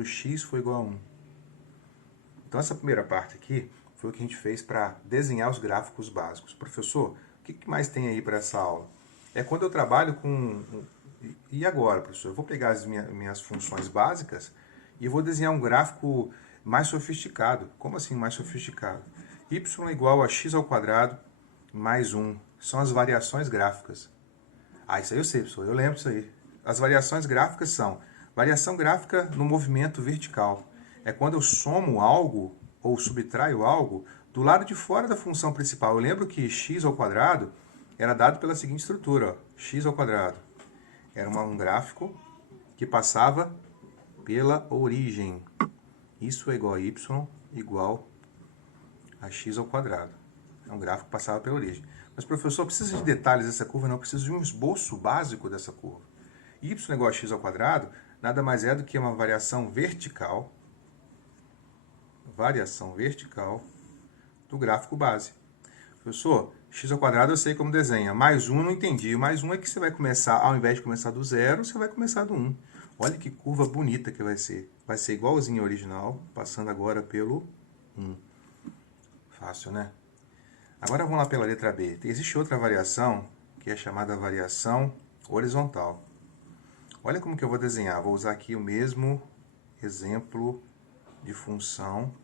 quando x for igual a 1. Então essa primeira parte aqui foi o que a gente fez para desenhar os gráficos básicos. Professor, o que mais tem aí para essa aula? É quando eu trabalho com... E agora, professor? Eu vou pegar as minhas funções básicas e vou desenhar um gráfico mais sofisticado. Como assim mais sofisticado? Y igual a x ao quadrado mais 1. São as variações gráficas. Ah, isso aí eu sei, professor. Eu lembro disso aí. As variações gráficas são variação gráfica no movimento vertical. É quando eu somo algo ou subtraio algo do lado de fora da função principal. Eu lembro que x ao quadrado era dado pela seguinte estrutura. Ó. X ao quadrado era um gráfico que passava pela origem. Isso é igual a y igual a x ao quadrado. É um gráfico que passava pela origem. Mas, professor, precisa de detalhes dessa curva? Não, precisa de um esboço básico dessa curva. Y igual a x ao quadrado nada mais é do que uma variação vertical do gráfico base. Professor, x ao quadrado eu sei como desenha. Mais 1 eu não entendi. Mais 1 é que você vai começar, ao invés de começar do 0, você vai começar do 1. Olha que curva bonita que vai ser. Vai ser igualzinho ao original, passando agora pelo 1. Fácil, né? Agora vamos lá pela letra B. Existe outra variação, que é chamada variação horizontal. Olha como que eu vou desenhar. Vou usar aqui o mesmo exemplo de função,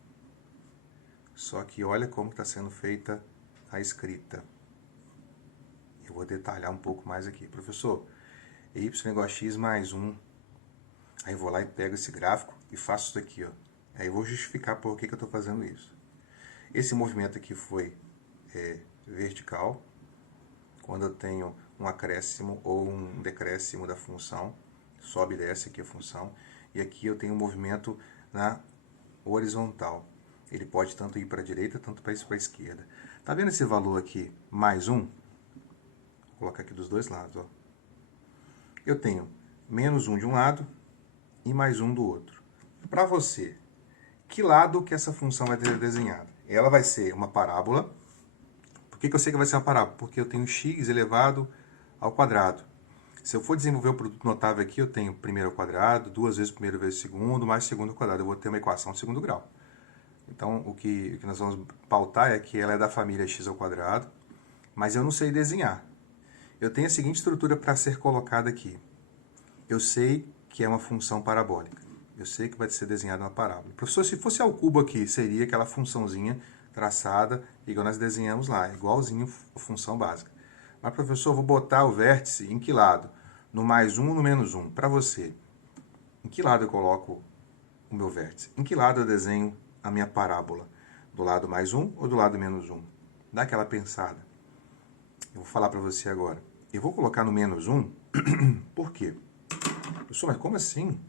só que olha como está sendo feita a escrita. Eu vou detalhar um pouco mais aqui. Professor, y igual a x mais 1. Aí eu vou lá e pego esse gráfico e faço isso aqui. Ó. Aí eu vou justificar por que eu estou fazendo isso. Esse movimento aqui foi vertical, quando eu tenho um acréscimo ou um decréscimo da função, sobe e desce aqui a função, e aqui eu tenho um movimento na horizontal. Ele pode tanto ir para a direita, tanto para a esquerda. Tá vendo esse valor aqui, mais 1? Vou colocar aqui dos dois lados. Ó. Eu tenho menos 1 de um lado e mais 1 do outro. Para você, que lado que essa função vai ter desenhado? Ela vai ser uma parábola. Por que eu sei que vai ser uma parábola? Porque eu tenho x elevado ao quadrado. Se eu for desenvolver o produto notável aqui, eu tenho primeiro ao quadrado, duas vezes primeiro vezes segundo, mais segundo ao quadrado. Eu vou ter uma equação de segundo grau. Então, o que nós vamos pautar é que ela é da família x ao quadrado, mas eu não sei desenhar. Eu tenho a seguinte estrutura para ser colocada aqui. Eu sei que é uma função parabólica. Eu sei que vai ser desenhada uma parábola. Professor, se fosse ao cubo aqui, seria aquela funçãozinha traçada, igual nós desenhamos lá, igualzinho a função básica. Mas, professor, eu vou botar o vértice em que lado? No mais 1 ou no menos 1? Para você, em que lado eu coloco o meu vértice? Em que lado eu desenho a minha parábola? Do lado mais 1 ou do lado menos 1? Dá aquela pensada. Eu vou falar para você agora. Eu vou colocar no menos 1, por quê? Professor, mas como assim?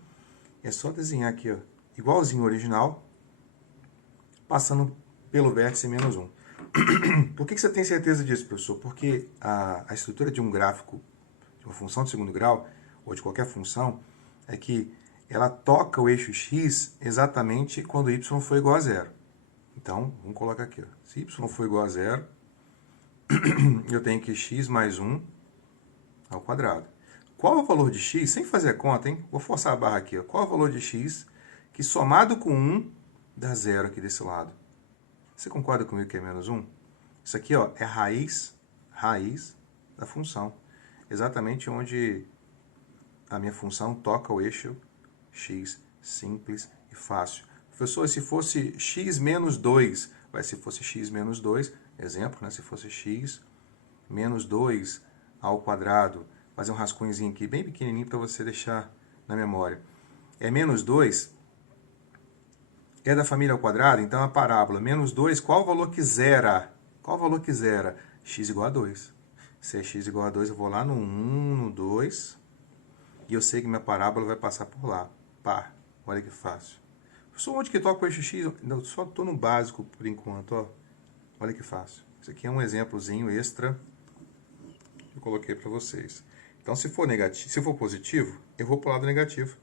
É só desenhar aqui, ó, igualzinho ao original, passando pelo vértice menos 1. Por que você tem certeza disso, professor? Porque a estrutura de um gráfico, de uma função de segundo grau, ou de qualquer função, é que ela toca o eixo x exatamente quando y for igual a 0. Então, vamos colocar aqui. Ó. Se y for igual a 0, eu tenho que x mais 1 ao quadrado. Qual é o valor de x? Sem fazer a conta, hein? Vou forçar a barra aqui. Ó. Qual é o valor de x que somado com 1 dá 0 aqui desse lado? Você concorda comigo que é menos 1? Isso aqui ó, é a raiz da função. Exatamente onde a minha função toca o eixo x, simples e fácil. Professor, se fosse x menos 2, se fosse x menos 2, exemplo, né? Se fosse x menos 2 ao quadrado, fazer um rascunhozinho aqui bem pequenininho para você deixar na memória. É menos 2, é da família ao quadrado, então a parábola menos 2, qual o valor que zera? Qual o valor que zera? X igual a 2. Se é x igual a 2, eu vou lá no 1, no 2, e eu sei que minha parábola vai passar por lá. Pá, olha que fácil. Só onde que toca o eixo x? Não, só estou no básico por enquanto, ó. Olha que fácil. Isso aqui é um exemplozinho extra que eu coloquei para vocês. Então, se for negativo, se for positivo, eu vou para o lado negativo.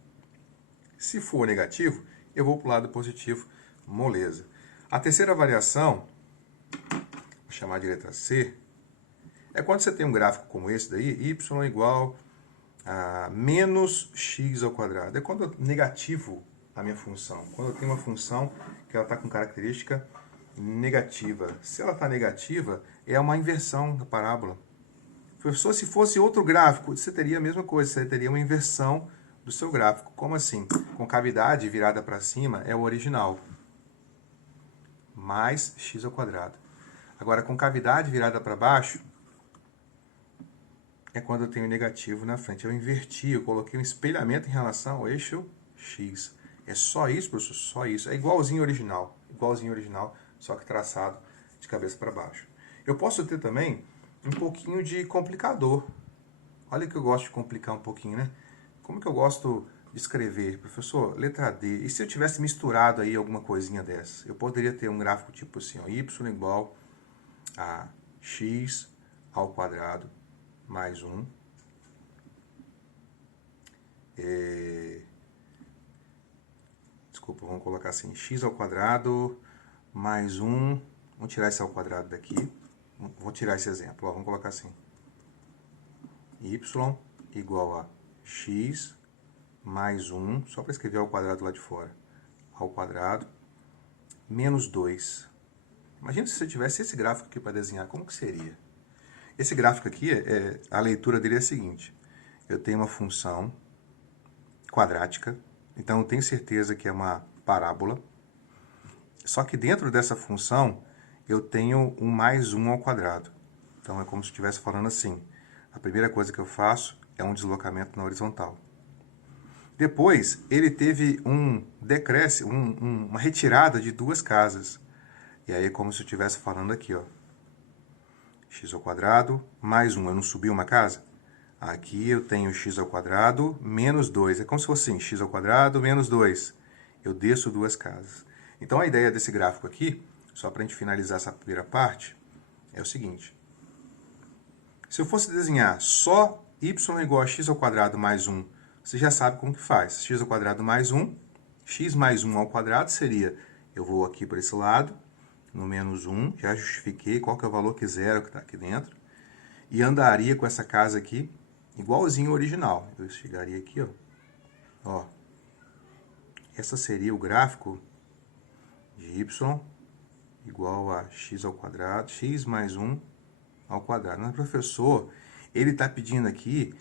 Se for negativo, eu vou para o lado positivo. Moleza. A terceira variação, vou chamar de letra C, é quando você tem um gráfico como esse daí, y igual a menos x ao quadrado. É quando é negativo a minha função? Quando eu tenho uma função que ela está com característica negativa. Se ela está negativa, é uma inversão da parábola. Professor, se fosse outro gráfico, você teria a mesma coisa, você teria uma inversão do seu gráfico. Como assim? Com cavidade virada para cima é o original, mais x ao quadrado. Agora, com cavidade virada para baixo, é quando eu tenho negativo na frente. Eu inverti, eu coloquei um espelhamento em relação ao eixo x. É só isso, professor? Só isso. É igualzinho ao original, só que traçado de cabeça para baixo. Eu posso ter também um pouquinho de complicador. Olha que eu gosto de complicar um pouquinho, né? Como que eu gosto de escrever? Professor, letra D. E se eu tivesse misturado aí alguma coisinha dessa? Eu poderia ter um gráfico tipo assim, ó, y igual a x ao quadrado mais 1. Desculpa, vamos colocar assim, x ao quadrado mais 1. Vamos tirar esse ao quadrado daqui. Vou tirar esse exemplo, ó, vamos colocar assim. Y igual a x mais 1, só para escrever ao quadrado lá de fora, ao quadrado, menos 2. Imagina se você tivesse esse gráfico aqui para desenhar, como que seria? Esse gráfico aqui, a leitura dele é a seguinte. Eu tenho uma função quadrática, então eu tenho certeza que é uma parábola. Só que dentro dessa função, eu tenho um mais 1 ao quadrado. Então é como se estivesse falando assim. A primeira coisa que eu faço é um deslocamento na horizontal. Depois, ele teve um decréscimo, uma retirada de 2 casas. E aí é como se eu estivesse falando aqui, ó. X ao quadrado mais 1. Eu não subi uma casa? Aqui eu tenho x ao quadrado menos 2. É como se fosse assim, x ao quadrado menos 2. Eu desço 2 casas. Então a ideia desse gráfico aqui, só para a gente finalizar essa primeira parte, é o seguinte. Se eu fosse desenhar só y igual a x ao quadrado mais 1, você já sabe como que faz. X ao quadrado mais 1, x mais 1 ao quadrado seria, eu vou aqui para esse lado, no menos 1, já justifiquei qual que é o valor que zero que está aqui dentro, e andaria com essa casa aqui, igualzinho ao original. Eu chegaria aqui, ó. Essa seria o gráfico de y igual a x ao quadrado, x mais 1 ao quadrado. Mas, professor, ele está pedindo aqui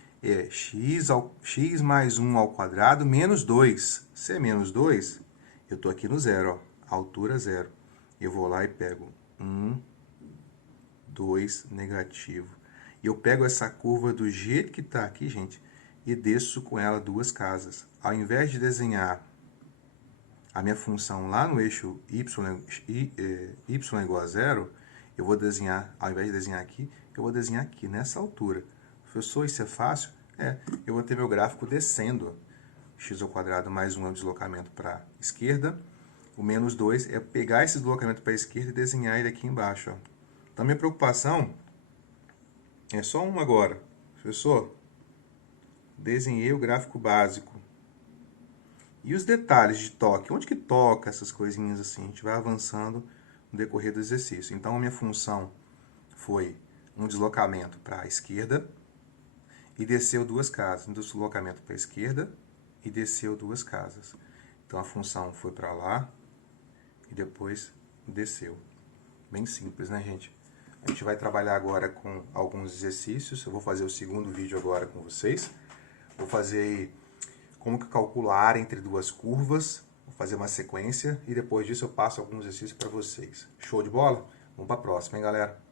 x mais 1 ao quadrado menos 2. Se é menos 2, eu estou aqui no zero, ó, altura zero. Eu vou lá e pego 1, 2, negativo. E eu pego essa curva do jeito que está aqui, gente, e desço com ela 2 casas. Ao invés de desenhar a minha função lá no eixo y igual a zero, eu vou desenhar, ao invés de desenhar aqui, eu vou desenhar aqui, nessa altura. Professor, isso é fácil? Eu vou ter meu gráfico descendo. X ao quadrado mais 1 é o deslocamento para a esquerda. O menos 2 é pegar esse deslocamento para a esquerda e desenhar ele aqui embaixo, ó. Então, minha preocupação é só uma agora. Professor, desenhei o gráfico básico. E os detalhes de toque? Onde que toca essas coisinhas assim? A gente vai avançando no decorrer do exercício. Então, a minha função foi um deslocamento para a esquerda e desceu 2 casas. Um deslocamento para a esquerda e desceu 2 casas. Então, a função foi para lá e depois desceu. Bem simples, né, gente? A gente vai trabalhar agora com alguns exercícios. Eu vou fazer o segundo vídeo agora com vocês. Vou fazer como que calcula a área entre 2 curvas. Vou fazer uma sequência e depois disso eu passo alguns exercícios para vocês. Show de bola? Vamos para a próxima, hein, galera?